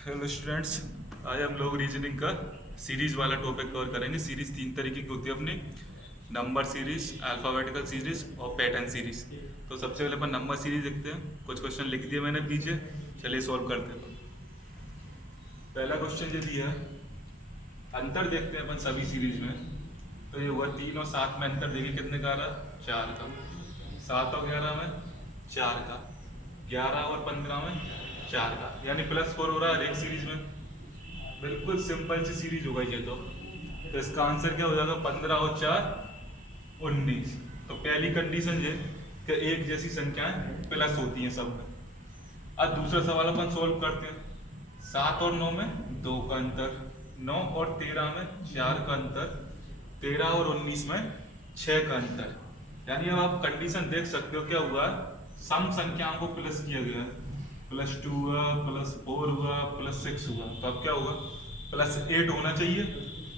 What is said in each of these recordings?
Hello students, आज हम लोग रीजनिंग का सीरीज वाला टॉपिक कवर करेंगे। सीरीज तीन तरीके की होती है अपनी, नंबर सीरीज, अल्फाबेटिकल सीरीज और पैटर्न सीरीज। तो सबसे पहले अपन नंबर सीरीज देखते हैं। कुछ क्वेश्चन लिख दिए मैंने पीछे, चलिए सॉल्व करते हैं। पहला क्वेश्चन ये दिया है, अंतर देखते हैं अपन सभी सीरीज में। तो ये हुआ 3 और 7 में अंतर देखिए कितने का आ रहा, 4 का। 7 और 11 में 4 का, 11 और 15 में 4 का, यानी +4 हो रहा है हर एक सीरीज में। बिल्कुल सिंपल सी सीरीज होगा ये तो इसका आंसर क्या हो जाएगा, 15 और 4 19। तो पहली कंडीशन ये कि एक जैसी संख्याएं प्लस होती हैं सब में। अब दूसरा सवाल अपन सोल्व करते हैं। 7 और 9 में 2 का अंतर, 9 और 13 में 4 का अंतर, 13 और 19 में 6 का अंतर। यानी अब आप कंडीशन देख सकते हो क्या हुआ, सम संख्याओं को प्लस किया गया है। +2 हुआ, +4 हुआ, +6 हुआ। तो अब क्या होगा, +8 होना चाहिए।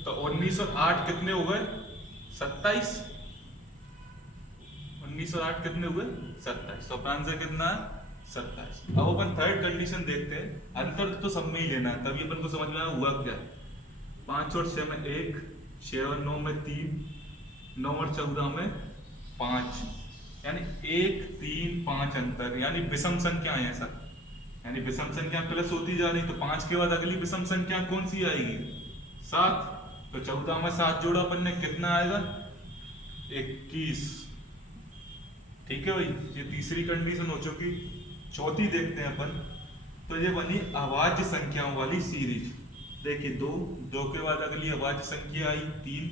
तो 19 और 8 कितने हो गए, 27। 19 और 8 कितने हुए, 27। तो अपना आंसर कितना है, 27। अब अपन थर्ड कंडीशन देखते हैं। अंतर तो सब में ही लेना है, तभी अपन को समझ में आया हुआ क्या। 5 और 6 में 1, 6 और 9 में 3, 9 और 14 में 5, यानी 1 3 5 अंतर, यानी विषम संख्या है ऐसा। यानी विषम संख्या प्लस होती जा रही, तो 5 के बाद अगली विषम संख्या कौन सी आएगी, 7। तो 14 में 7 जोड़ा अपन ने, कितना आएगा, 21। ठीक है भाई, ये तीसरी कंडीशन हो चुकी। चौथी देखते हैं अपन। तो ये बनी अभाज्य संख्याओं वाली सीरीज। देखिए 2, 2 के बाद अगली अभाज्य संख्या आई 3,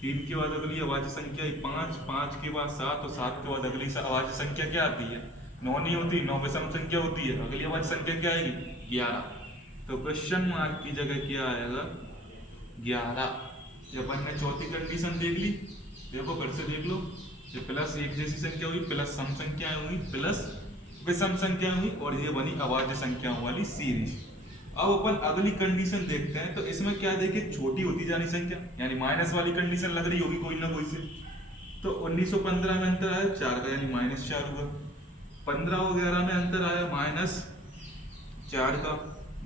3 के बाद अगली अभाज्य संख्या आई 5, 5 के बाद 7 और 7 के बाद अगली अभाज्य संख्या क्या आती है, 9 नहीं होती, 9 विषम संख्या होती है। अगली अभाज्य संख्या क्या आएगी, 11। तो क्वेश्चन मार्क की जगह क्या आएगा, 11। जब अपन ने चौथी कंडीशन देख ली, देखो फिर से देख लो, जो प्लस एक जैसी संख्या हुई, प्लस सम संख्याएं हुई, प्लस विषम संख्या हुई, और ये बनी अभाज्य संख्याओं वाली सीरीज। अब अपन अगली कंडीशन देखते हैं। तो इसमें क्या देखिए, छोटी होती जानी संख्या, यानी माइनस वाली कंडीशन लग रही होगी कोई ना कोई से। तो 19 और 15 में अंतर आया 4 का, यानी -4 हुआ। 15 और 11 में अंतर आया -4 का,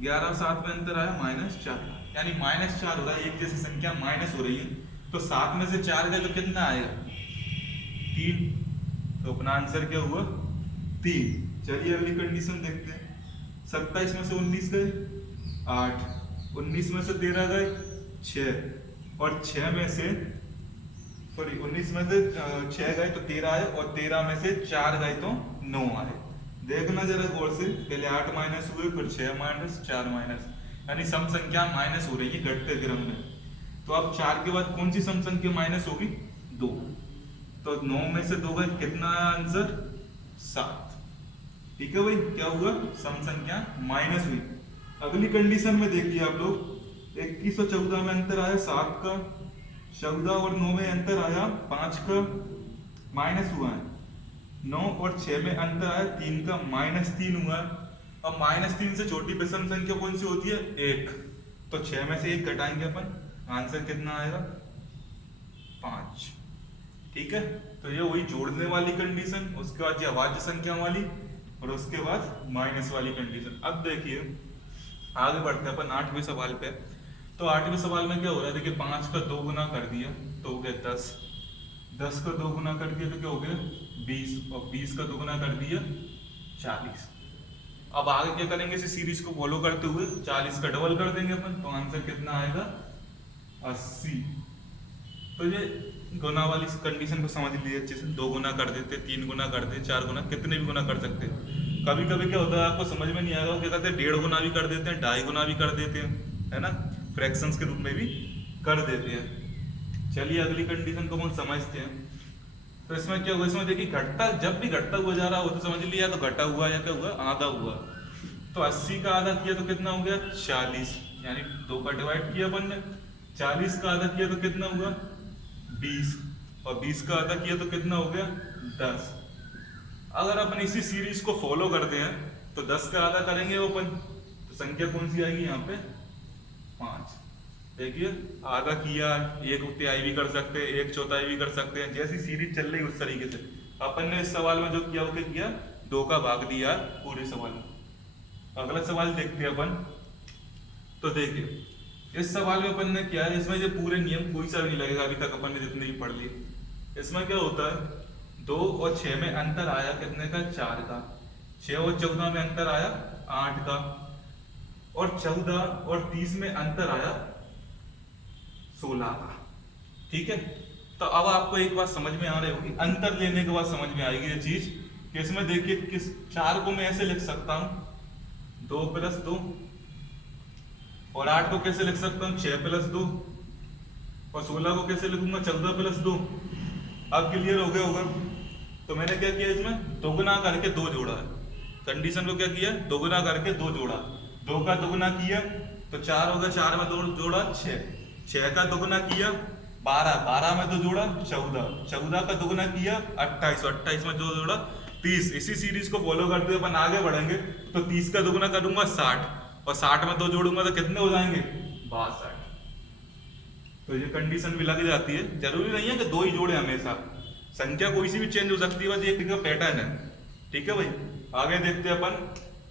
11 और 7 में अंतर आया -4 का, यानी -4 हो रहा है, एक जैसी संख्या माइनस हो रही है। तो 7 में से 4 गए तो कितना आएगा, 3। तो अपना आंसर क्या हुआ, 3। चलिए अगली कंडीशन देखते हैं। 27 में से 19 गए 8, 19 में से 13 गए 6, और 6 में से 19 में से 6 गए तो 13 आए, और 13 में से 4 गए तो 9 आए। देखना जरा गौर से, पहले 8 माइनस हुए, फिर 6 माइनस, 4 माइनस, यानी सम संख्या माइनस हो रही है घटते क्रम में। तो अब 4 के बाद कौन सी सम संख्या माइनस होगी, 2। तो 9 में से 2 गए, कितना आया आंसर, 7। ठीक है भाई, क्या हुआ, सम संख्या माइनस हुई। अगली कंडीशन में देखिए आप लोग, 21 और 14 में अंतर आया 7 का, 14 और 9 में अंतर आया 5 का, माइनस हुआ है। 9 और 6 में अंतर आया 3 का, -3 हुआ। अब -3 से छोटी विषम संख्या कौन सी होती है, 1। तो 6 में से 1 घटाएंगे अपन, आंसर कितना आएगा, 5। ठीक है, तो ये वही जोड़ने वाली कंडीशन, उसके बाद ये अभाज्य संख्या वाली, और उसके बाद माइनस वाली कंडीशन। अब देखिए आगे बढ़ते हैं अपन 8वें सवाल पे। तो 8वें सवाल में क्या हो रहा है, देखिए 5 का 2 गुना कर दिया तो हो गया 10, 10 का 2 गुना कर दिया तो क्या हो गया 20, और 20 का 2 गुना कर दिया 40। अब आगे क्या करेंगे, इसी सीरीज को फॉलो करते हुए 40 का डबल कर देंगे अपन, तो आंसर कितना आएगा, 80। तो ये गुना वाली कंडीशन को समझ लीजिए अच्छे से। 2 गुना कर देते, 3 गुना कर देते, 4 गुना, कितने भी गुना कर सकते हैं। कभी कभी क्या होता है आपको समझ में नहीं आएगा, क्या कहते हैं 1.5 गुना भी कर देते हैं, 2.5 गुना भी कर देते हैं, है ना, फ्रैक्शंस के रूप में भी कर देते हैं। चलिए अगली कंडीशन को हम समझते हैं। तो इसमें क्या हुआ, इसमें देखिए घटता, जब भी घटता हुआ जा रहा हो तो समझ लिया, तो घटा हुआ या क्या हुआ, आधा हुआ। तो 80 का आधा किया तो कितना हो गया, 40, यानी 2 का डिवाइड किया अपन ने। 40 का आधा किया तो कितना हुआ, 20, और 20 का आधा किया तो कितना हो गया, 10। अगर अपन इसी सीरीज को फॉलो करते हैं तो 10 का आधा करेंगे वो अपन, तो संख्या कौन सी आएगी यहाँ पे, 5। देखिए आधा किया, 1/3 भी कर सकते हैं, 1/4 भी कर सकते हैं, जैसी सीरीज चल रही उस तरीके से। अपन ने इस सवाल में जो किया वो क्या किया, 2 का भाग दिया पूरे सवाल में। अगला सवाल देखते हैं अपन। तो देखिए इस सवाल में अपन ने क्या है, इसमें ये पूरे नियम कोई सा भी नहीं लगेगा अभी तक अपन ने जितने भी पढ़ लिए। इसमें क्या होता है 2 और 6 में अंतर आया कितने का, 4 का। 6 और 14 में अंतर आया 8 का, और 14 और 30 में अंतर आया 16 का। ठीक है, तो अब आपको एक बात समझ में आ रही होगी, अंतर लेने के बाद समझ में आएगी ये चीज कि इसमें देखिए किस 4 को मैं ऐसे लिख सकता हूं 2 + 2, और 8 को कैसे लिख सकता हूं 6 + 2, और 16 को कैसे लिखूंगा 14 + 2। अब क्लियर हो गया होगा। तो मैंने क्या किया, इसमें दोगुना करके 2 जोड़ा है। कंडीशन को क्या किया, दोगुना करके 2 जोड़ा। 2 का दोगुना किया तो 4 हो गया, 4 में 2 जोड़ा 6, 6 का दोगुना किया 12, 12 में 2 जोड़ा 14, 14 का दोगुना किया 28, 28 में 2 जोड़ा 30। इसी सीरीज को फॉलो करते हुए अपन आगे बढ़ेंगे तो 30 का दोगुना करूंगा 60, और 60 में 2 जोड़ूंगा तो कितने हो जाएंगे 62। तो ये कंडीशन भी लग जाती है। जरूरी नहीं है कि 2 ही जोड़े हमेशा, संख्या कोई सी भी चेंज हो सकती है, बस एक का पैटर्न है। ठीक है भाई, आगे देखते हैं अपन।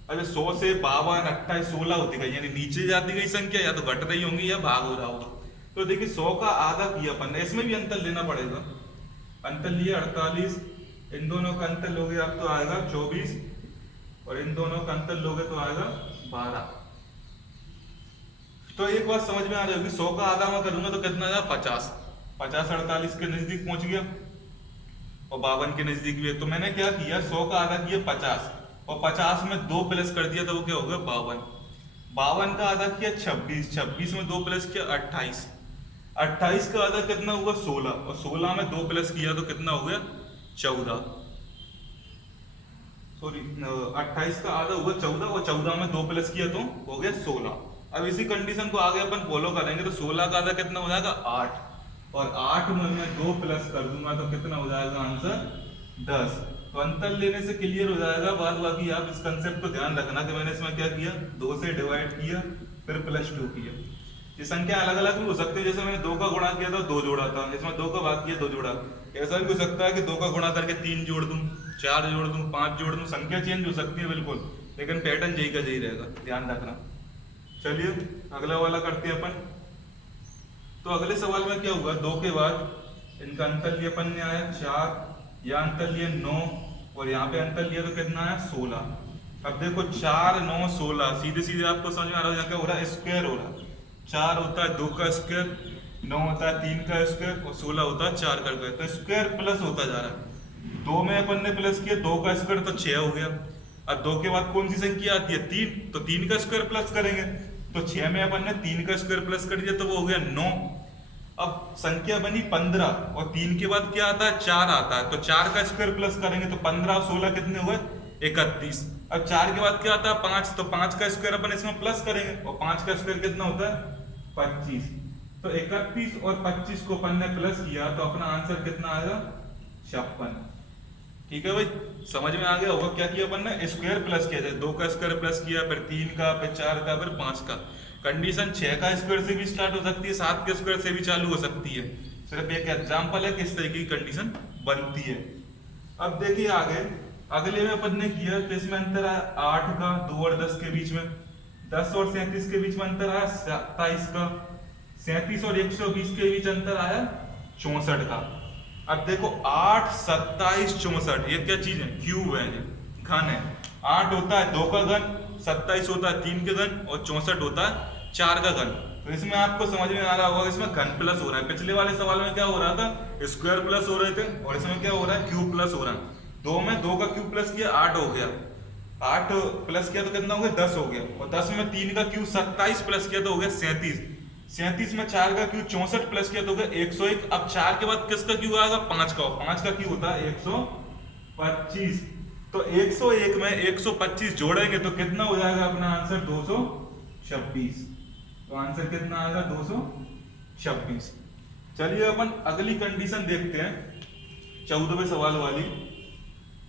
अरे 100 से 52, 28, 16 होती गई, यानी नीचे जाती गई संख्या या तो घट रही होंगी या भाग हो रहा होगा। तो देखिए 100 का आधा किया अपन ने, इसमें भी अंतर लेना पड़ेगा। अंतर लिया 48, इन दोनों का अंतर लोगे आप तो आएगा 24, और इन दोनों का अंतर लोगे तो आएगा 12। तो एक बात समझ में आ रही होगी, 100 का आधा मैं करूंगा तो कितना आएगा 50, 50 48 के नजदीक पहुंच गया, और 52 के नजदीक भी है। तो मैंने क्या किया, 100 का आधा किया 50, और 50 में 2 प्लस कर दिया तो वो क्या हो गया 52। 52 का आधा किया 26, 26 में 2 प्लस किया 28, 28 का आधा कितना हुआ 16, और 16 में 2 प्लस किया तो कितना हो गया 14। सॉरी 28 का आधा हुआ 14, और 14 में 2 प्लस किया तो हो गया 16। अब इसी कंडीशन को आगे अपन फॉलो करेंगे तो 16 का आधा कितना हो जाएगा 8, और 8 में मैं 2 प्लस कर दूंगा तो कितना हो जाएगा आंसर 10। तो अंतर लेने से क्लियर हो जाएगा। बाद बाकी आप इस कंसेप्ट को ध्यान रखना कि मैंने इसमें क्या किया, 2 से डिवाइड किया फिर +2 किया। ये संख्या अलग अलग भी हो सकती है, जैसे मैंने 2 का गुणा किया था 2 जोड़ा था, इसमें 2 का भाग किया 2 जोड़ा। ऐसा भी हो सकता है कि 2 का गुणा करके 3 जोड़ दूं, 4 जोड़ दूं, 5 जोड़ दूं, संख्या चेंज हो सकती है बिल्कुल, लेकिन पैटर्न यही का यही रहेगा, ध्यान रखना। चलिए अगला वाला करते हैं अपन। तो अगले सवाल में क्या हुआ, 2 के बाद इनका अंतर लिया अपन ने आया 4, या अंतर लिया 9, और यहाँ पे अंतर लिया तो कितना आया 16। अब देखो 4 9 16 सीधे सीधे आपको समझ में आ रहा है, यहाँ क्या हो रहा है स्क्वायर हो रहा है। 4 होता है 2 का स्क्वायर, 9 होता है 3 का स्क्वायर, और 16 होता है 4 का स्क्वायर। तो स्क्वायर प्लस होता जा रहा है। 2 में अपन ने प्लस किया 2 का स्क्वायर तो 6 हो गया। अब 2 के बाद कौन सी संख्या आती है 3, तो 3 का स्क्वायर प्लस करेंगे, तो 6 में अपन ने 3 का स्क्वायर प्लस कर दिया तो वो हो गया 9। अब संख्या बनी 15, और 3 के बाद क्या आता है 4 आता है, तो 4 का स्क्वायर प्लस करेंगे तो 15 और 16 कितने हुए 31। अब 4 के बाद क्या आता है 5, तो 5 का स्क्वायर अपन इसमें प्लस करेंगे, और 5 का स्क्वायर कितना होता है 25। तो 31 और 25 को अपन ने प्लस किया तो अपना आंसर कितना आएगा 56। ठीक है भाई, समझ में आ गया होगा क्या किया अपन ने, स्क्वायर प्लस किया जाए, 2 का स्क्वायर प्लस किया, फिर 3 का, फिर 4 का, फिर 5 का। कंडीशन 6 का स्क्वायर से भी स्टार्ट हो सकती है, 7 के स्क्वायर से भी चालू हो सकती है। सिर्फ एक एग्जांपल है किस तरीके की कंडीशन बनती है। अब देखिए आगे, अगले में अपन ने किया तो इसमें अंतर आया 8 का, 2 और 10 के बीच में, 10 और 37 के बीच में अंतर आया 27 का, 37 और 120 के बीच अंतर आया 64 का। अब देखो 8 27 64, ये क्या चीज है, क्यूब है, ये घन है। 8 होता है 2 का घन, 27 होता है 3 का घन, और 64 होता है 4 का घन। तो इसमें आपको समझ में आ रहा होगा इसमें घन प्लस हो रहा है। पिछले वाले सवाल में क्या हो रहा था, स्क्वायर प्लस हो रहे थे, और इसमें क्या हो रहा है क्यूब प्लस हो रहा है। 2 में 2 का क्यूब प्लस किया 8 हो गया, 8 प्लस किया तो कितना हो गया 10 हो गया, और 10 में 3 का क्यूब 27 प्लस किया तो हो गया 37, 37 में 4 का क्यूब 64 प्लस किया तो हो गया 101। अब 4 के बाद किसका क्यूब आएगा 5 का, 5 का क्यूब होता है 125। तो 101 में 125 जोड़ेंगे तो कितना हो जाएगा अपना आंसर 226। तो आंसर कितना आएगा 226। चलिए अपन अगली कंडीशन देखते हैं 14वें सवाल वाली,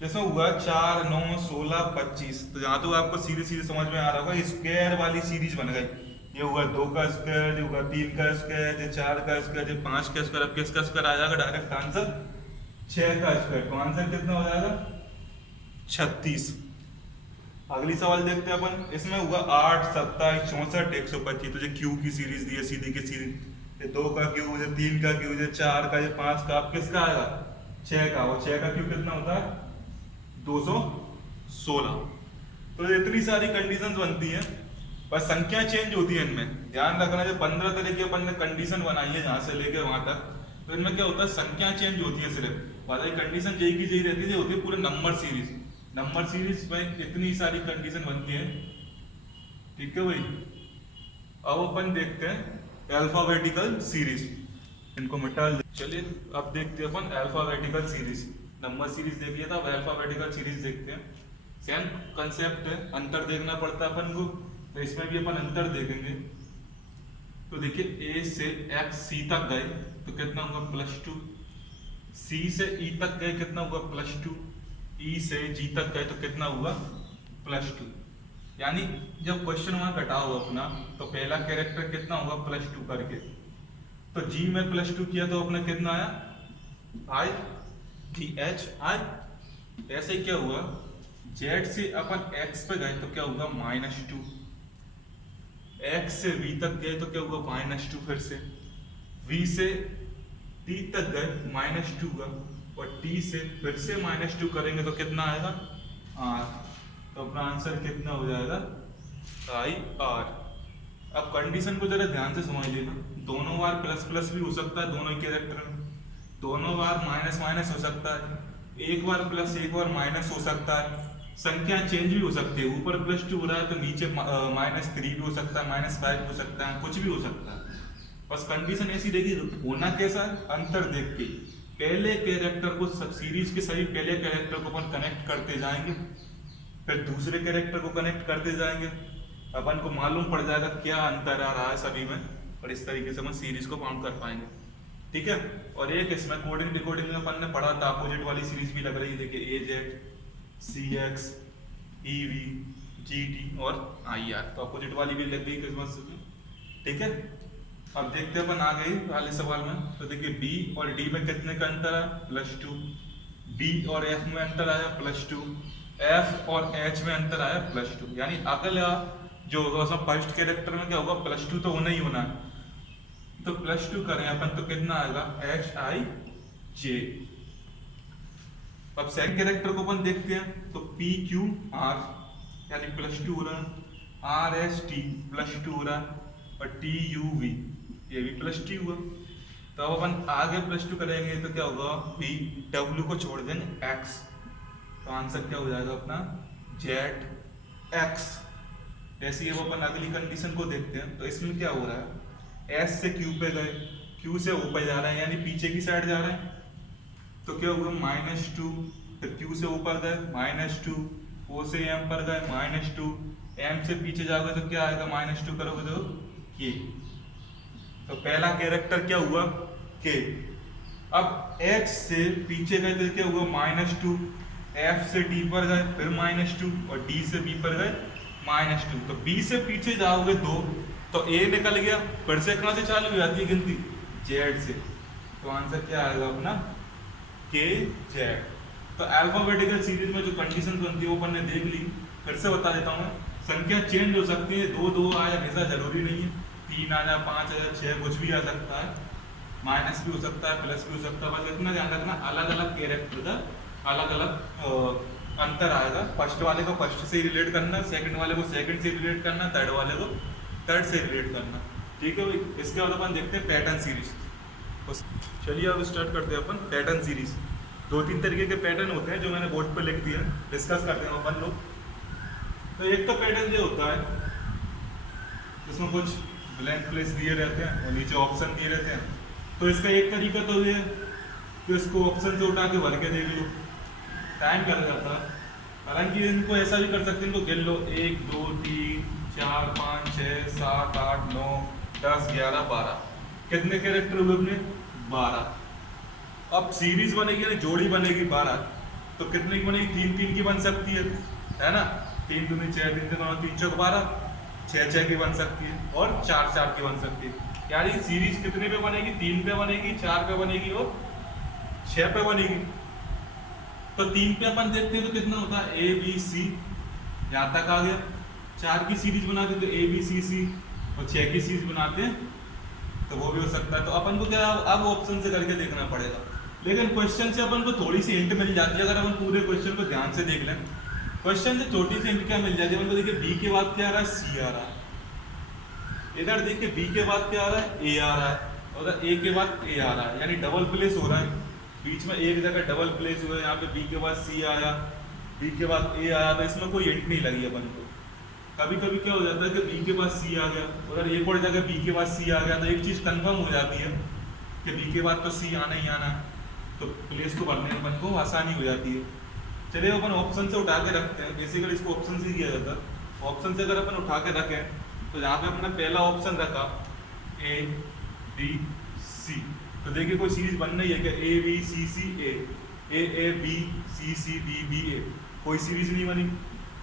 जिसमें हुआ 4 9 16 25। तो यहाँ तो आपको सीधे सीधे समझ में आ रहा होगा, स्क्वायर वाली सीरीज बन गई। ये हुआ 2 का स्क्वायर, ये हुआ 3 का स्क्वायर, ये 4 का स्क्वायर, ये 5 का स्क्वायर। अब किसका स्क्वायर आ जाएगा डायरेक्ट आंसर 6 का स्क्वायर। तो आंसर कितना हो जाएगा 36। अगली सवाल देखते हैं अपन। इसमें हुआ 8, 27, 64, 125। तुझे क्यू की सीरीज दी है, सीधी की सीरीज, ये 2 का क्यू, ये 3 का क्यू, ये 4 का, ये 5 का, अब किसका आएगा? 6 का। और 6 का क्यू कितना होता है? 216। तो इतनी सारी कंडीशंस बनती हैं, पर संख्या चेंज होती है इनमें। ध्यान रखना, जो 15 तरह की अपन ने कंडीशन बनाई है यहाँ से लेके वहां तक, तो इनमें क्या होता है? संख्या चेंज होती है सिर्फ, बाकी कंडीशन यही की यही रहती है, होती है पूरे नंबर सीरीज। नंबर सीरीज में इतनी सारी कंडीशन बनती है, ठीक है भाई। अब अपन देखते हैं अल्फाबेटिकल सीरीज, इनको मिटा दे। चलिए अब देखते हैं अपन अल्फाबेटिकल सीरीज। नंबर सीरीज देख लिया था, अब अल्फाबेटिकल सीरीज देखते हैं। सेम कंसेप्ट है, अंतर देखना पड़ता है अपन को, तो इसमें भी अपन अंतर देखेंगे। तो देखिए ए से एक्स सी तक गए तो कितना होगा? +2। सी से ई तक गए कितना हुआ? +2। ई से जी तक गए तो कितना हुआ? +2। यानी जब क्वेश्चन वहां कटा हुआ अपना, तो पहला कैरेक्टर कितना होगा? +2 करके। तो जी में +2 किया तो अपना कितना आया? आई थी एच आई। ऐसे क्या हुआ? जेड से अपन एक्स पे गए तो क्या होगा? -2। एक्स से वी तक गए तो क्या हुआ? -2। फिर से वी से टी तक गए -2 का, और टी से फिर से -2 करेंगे तो कितना आएगा? आर। तो अपना आंसर कितना हो जाएगा? I R. अब कंडीशन को जरा ध्यान से समझ लेना, दोनों बार प्लस प्लस भी हो सकता है दोनों कैरेक्टर में, दोनों बार माइनस माइनस हो सकता है, एक बार प्लस एक बार माइनस हो सकता है, संख्या चेंज भी हो सकती है, ऊपर +2 हो रहा है तो नीचे -3 भी हो सकता है, -5 भी हो सकता है, कुछ भी हो सकता है। बस कंडीशन ऐसी रहेगी, होना कैसा है? अंतर देख के पहले कैरेक्टर को, सब सीरीज के सभी पहले कैरेक्टर को अपन कनेक्ट करते जाएंगे, फिर दूसरे कैरेक्टर को कनेक्ट करते जाएंगे, अपन को मालूम पड़ जाएगा क्या अंतर आ रहा है सभी में, और इस तरीके से हम सीरीज को काउंट कर पाएंगे, ठीक है। और एक इसमें कोडिंग डिकोडिंग में अपन ने पढ़ा था, अपोजिट वाली सीरीज भी लग रही है, देखिए AZ, CX, EV, GT और IR, तो अपोजिट वाली भी लग गई किस्मत से, ठीक है। अब देखते हैं अपन आ गए वाले सवाल में। तो देखिए B और D में कितने का अंतर है? +2। B और F में अंतर आया +2। F और H में अंतर आया +2। यानी अगला जो होगा फर्स्ट कैरेक्टर में क्या होगा? +2 तो होना ही होना है, तो +2 करें अपन तो कितना आएगा? HIJ। अब सेकंड कैरेक्टर को अपन देखते हैं, तो PQR यानी +2 हो रहा है, RST +2 हो रहा है, और TUV ये भी +2 हुआ। तो अब अपन आगे +2 करेंगे तो क्या होगा? W को छोड़ देंगे X, तो आंसर क्या हो जाएगा अपना? ZX। ऐसे ही अब अपन अगली कंडीशन को देखते हैं, तो इसमें क्या हो रहा है? S से Q पे गए, Q से ऊपर जा रहे हैं यानी पीछे की साइड जा रहे हैं, तो क्या होगा? -2। फिर Q से ऊपर गए -2, O से M पर गए -2, M से पीछे जाओगे तो क्या आएगा? -2 करोगे तो K। तो पहला कैरेक्टर क्या हुआ? K। अब X से पीछे गए तो क्या हुआ? -2, F से D पर गए फिर -2, और D से B पर गए -2, तो B से पीछे जाओगे 2 तो A निकल गया, फिर से कहां से चालू हो जाती है गिनती? Z से। तो आंसर क्या आएगा अपना? KZ। तो अल्फाबेटिकल सीरीज में जो कंडीशन बनती है वो अपन ने देख ली, फिर से बता देता हूँ। संख्या चेंज हो सकती है, 2 आए हमेशा जरूरी नहीं है, 3 आ जाए, 5 आ जाए, 6 कुछ भी आ सकता है, माइनस भी हो सकता है, प्लस भी हो सकता है। बस इतना ध्यान रखना, अलग अलग कैरेक्टर का अलग अलग अंतर आएगा। फर्स्ट वाले को फर्स्ट से रिलेट करना, सेकंड वाले को सेकंड से रिलेट करना, थर्ड वाले को थर्ड से रिलेट करना, ठीक है भाई। इसके बाद अपन देखते हैं पैटर्न सीरीज। चलिए अब स्टार्ट करते हैं अपन पैटर्न सीरीज। 2-3 तरीके के पैटर्न होते हैं जो मैंने बोर्ड पर लिख दिया, डिस्कस करते हैं अपन लोग। तो एक तो पैटर्न ये होता है जिसमें कुछ ब्लैंक प्लेस दिए रहते हैं और नीचे ऑप्शन दिए रहते हैं। तो इसका एक तरीका तो ये कि इसको ऑप्शन से उठा के भर के देख लो, टाइम लग जाता है। हालांकि इनको ऐसा भी कर सकते हैं, इनको गिन लो 1 2 3 4 5 6 7 8 9 10 11 12, कितने कैरेक्टर हुए अपने? 12। अब सीरीज बनेगी यानी जोड़ी बनेगी 12, तो कितने की बनेगी? 3-3 की बन सकती है ना? 3 दूनी 6, 3 3 3 चौक 12, 6 की बन सकती है, और 4 की बन सकती है। यानी सीरीज कितने पे बनेगी? 3 पे बनेगी, 4 पे बनेगी और 6 पे बनेगी। तो 3 पे अपन देखते हैं तो कितना होता है? A B C, यहाँ तक आ गया। 4 की सीरीज बनाते तो ए बी सी सी, और 6 की सीरीज बनाते हैं तो वो भी हो सकता है। तो अपन को क्या अब ऑप्शन से करके देखना पड़ेगा, लेकिन क्वेश्चन से अपन को थोड़ी सी हिंट मिल जाती है अगर अपन पूरे क्वेश्चन को ध्यान से देख लें। क्वेश्चन से छोटी सी हिंट क्या मिल जाती है अपन को, देखिए बी के बाद क्या आ रहा है, सी आ रहा है, इधर देखिए बी के बाद क्या आ रहा है, ए आ रहा है, और ए के बाद ए आ रहा है, यानी डबल प्लेस हो रहा है, बीच में एक जगह डबल प्लेस हुआ है। यहाँ पे बी के बाद सी आया, बी के बाद ए आया, तो इसमें कोई हिंट नहीं लगी अपन को। कभी कभी क्या हो जाता है कि बी के बाद सी आ गया, उधर एक और जगह बी के बाद सी आ गया, तो एक चीज कंफर्म हो जाती है कि बी के बाद तो सी आना ही आना है, तो प्लेस को भरने में अपन को आसानी हो जाती है। चलिए अपन ऑप्शन से उठा के रखते हैं, बेसिकली इसको ऑप्शन से ही किया जाता है। ऑप्शन से अगर अपन उठा के रखें तो यहाँ पे अपने पहला ऑप्शन रखा ए बी सी, तो देखिए कोई सीरीज बन रही है क्या, A B C C A B C C D B A, कोई सीरीज नहीं बनी।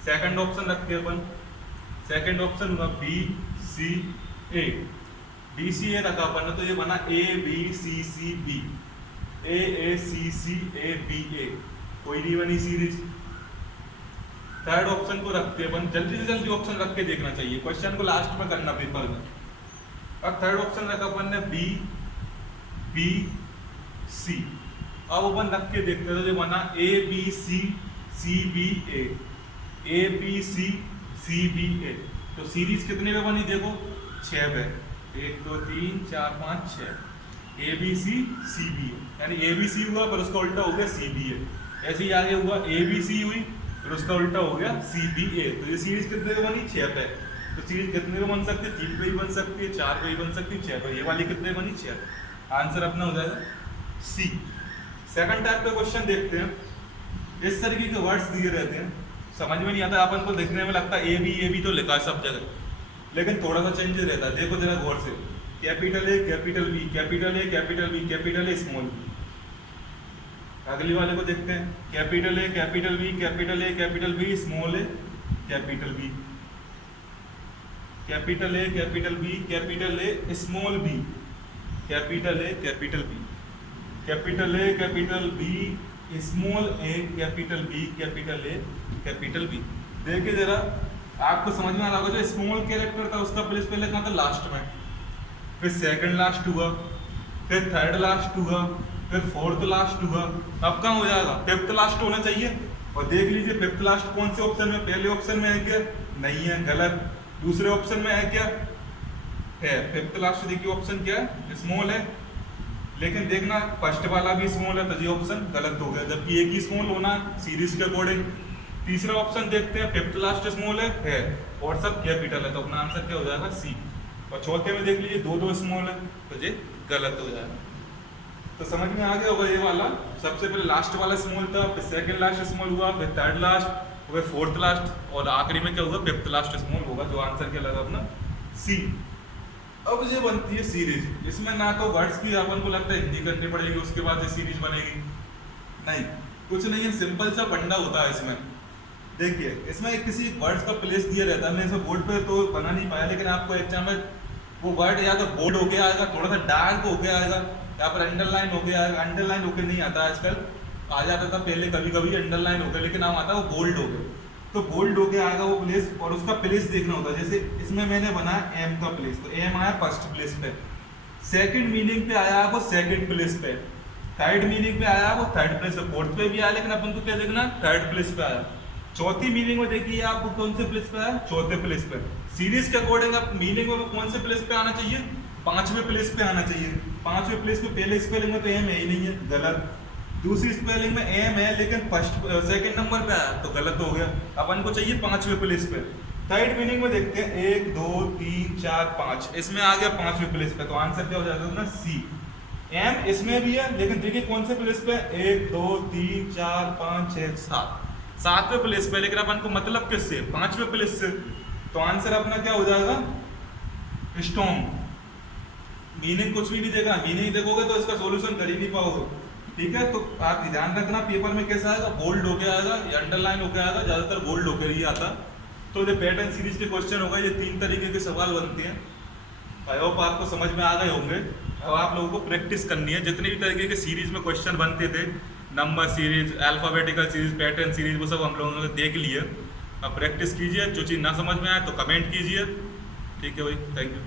सेकंड ऑप्शन रखते हैं अपन, सेकंड ऑप्शन हुआ बी सी ए रखा अपन ने, तो ये बना A B C C B, A C C A B A, कोई नहीं बनी सीरीज। थर्ड ऑप्शन को रखते हैं अपन, जल्दी से जल्दी ऑप्शन रख के देखना चाहिए, क्वेश्चन को लास्ट में करना पेपर में। अब थर्ड ऑप्शन रखा अपन ने बी बी सी, अब अपन रख के देखते हैं तो ये बना A B C B A B C B A, तो सीरीज कितने पे बनी देखो, 6 पे, 1 2 3 4 5 6, ए बी सी बी ए, यानी ए बी सी हुआ पर उसका उल्टा हो गया सी बी ए, ऐसे ही आगे हुआ ए बी सी हुई फिर उसका उल्टा हो गया सी बी ए, तो ये सीरीज कितने पे बनी, 6 पे। तो सीरीज कितने पे बन सकती है, 3 पे ही बन सकती है, 4 पे ही बन सकती है, 6 पे। ये वाली कितने बनी, 6 पे। आंसर अपना हो जाएगा सी। सेकंड टाइप का क्वेश्चन देखते हैं, इस तरीके के वर्ड्स दिए रहते हैं, समझ में नहीं आता, अपन को देखने में लगता है ए बी तो लिखा है सब जगह, लेकिन थोड़ा सा चेंज रहता है। देखो जरा गौर से, capital A capital B, capital A capital B, capital A small B. अगली वाले को देखते हैं, capital A capital B, capital A capital B, small A capital B, capital A capital B, capital A small B, capital A capital B, capital A capital B, small A capital B, capital A capital B. देखिए जरा आपको समझ में आ रहा होगा, जो small character था उसका प्लेस पहले कहाँ था, लास्ट में, फिर सेकंड लास्ट हुआ, फिर थर्ड लास्ट हुआ, फिर फोर्थ लास्ट हुआ, अब कहाँ हो जाएगा, फिफ्थ लास्ट होना चाहिए। और देख लीजिए फिफ्थ लास्ट कौन से ऑप्शन में, पहले ऑप्शन में है क्या, नहीं है, गलत। दूसरे ऑप्शन में है क्या, है। फिफ्थ लास्ट देखिए ऑप्शन क्या है, स्मॉल है, लेकिन देखना फर्स्ट वाला भी स्मॉल है, तो ये ऑप्शन गलत हो गया, जबकि एक ही स्मॉल होना सीरीज के अकॉर्डिंग। तीसरा ऑप्शन देखते हैं, फिफ्थ लास्ट स्मॉल है और सब कैपिटल है, तो अपना आंसर क्या हो जाएगा, सी। और चौथे में देख लीजिए दो स्मॉल है, तो ये गलत हो जाएगा। तो समझ में आ गया होगा, ये वाला सबसे पहले लास्ट वाला स्मॉल था, फिर सेकंड लास्ट स्मॉल हुआ, फिर थर्ड लास्ट, फिर फोर्थ लास्ट, और आखिरी में क्या हुआ, फिफ्थ लास्ट स्मॉल होगा, जो आंसर क्या लगा अपना, सी। अब ये बनती है सीरीज, इसमें ना तो वर्ड्स की अपन को लगता है हिंदी करनी पड़ेगी उसके बाद ये सीरीज बनेगी, नहीं, कुछ नहीं है, सिंपल सा फंडा होता है इसमें। देखिए इसमें किसी वर्ड्स का प्लेस दिया रहता है, मैं इसे बोर्ड पे तो बना नहीं पाया, लेकिन आपको एग्जाम में वो वर्ड या तो बोल्ड होके आएगा, थोड़ा सा डार्क होके आएगा, या पर अंडरलाइन होके आएगा। अंडरलाइन होके नहीं आता आजकल, आ जाता था पहले कभी कभी अंडरलाइन होकर, लेकिन अब आता है वो बोल्ड होके, तो बोल्ड होके आएगा वो प्लेस, और उसका प्लेस देखना होता है। जैसे इसमें मैंने बनाया एम का प्लेस, तो एम आया फर्स्ट प्लेस पे, सेकंड मीनिंग पे आया वो सेकंड प्लेस पे, थर्ड मीनिंग पे आया वो थर्ड प्लेस पे, फोर्थ पे भी आया, लेकिन अपन को क्या देखना, थर्ड प्लेस पे आया। चौथी मीनिंग में देखिए आपको कौन से प्लेस पे आया, चौथे प्लेस पे। सीरीज के अकॉर्डिंग आप मीनिंग में कौन से प्लेस पे आना चाहिए, पांचवें प्लेस पे आना चाहिए। पांचवें प्लेस पे पहले स्पेलिंग में तो एम है ही नहीं है, गलत। दूसरी स्पेलिंग में एम है, लेकिन फर्स्ट सेकंड नंबर पे आया, तो गलत हो गया। अपन को चाहिए पांचवें प्लेस पे। थर्ड मीनिंग में देखते हैं 1 2 3 4 5, इसमें आ गया पांचवें प्लेस पे, तो आंसर क्या हो जाएगा ना, सी। एम इसमें भी है, लेकिन देखिए कौन से प्लेस पे, 1 2 3 4 5 6 7, सातवें प्लेस पे, लेकिन अपन को मतलब किससे, पांचवें प्लेस से, तो आंसर अपना क्या हो जाएगा, स्टॉर्म। मीनिंग कुछ भी नहीं देखना, मीनिंग देखोगे तो इसका सॉल्यूशन कर ही नहीं पाओगे, ठीक है। तो आप ध्यान रखना पेपर में कैसा आएगा, बोल्ड होके आएगा या अंडरलाइन होके आएगा, ज्यादातर बोल्ड होकर ही आता। तो ये पैटर्न सीरीज के क्वेश्चन होगा, ये 3 तरीके के सवाल बनते हैं। आई होप आपको समझ में आ गए होंगे। अब आप लोगों को प्रैक्टिस करनी है, जितने भी तरीके के सीरीज में क्वेश्चन बनते थे, number series, alphabetical series, pattern series, वो सब हम लोगों ने देख लिए। अब प्रैक्टिस कीजिए, जो चीज़ ना समझ में आए तो कमेंट कीजिए। ठीक है भाई, थैंक यू।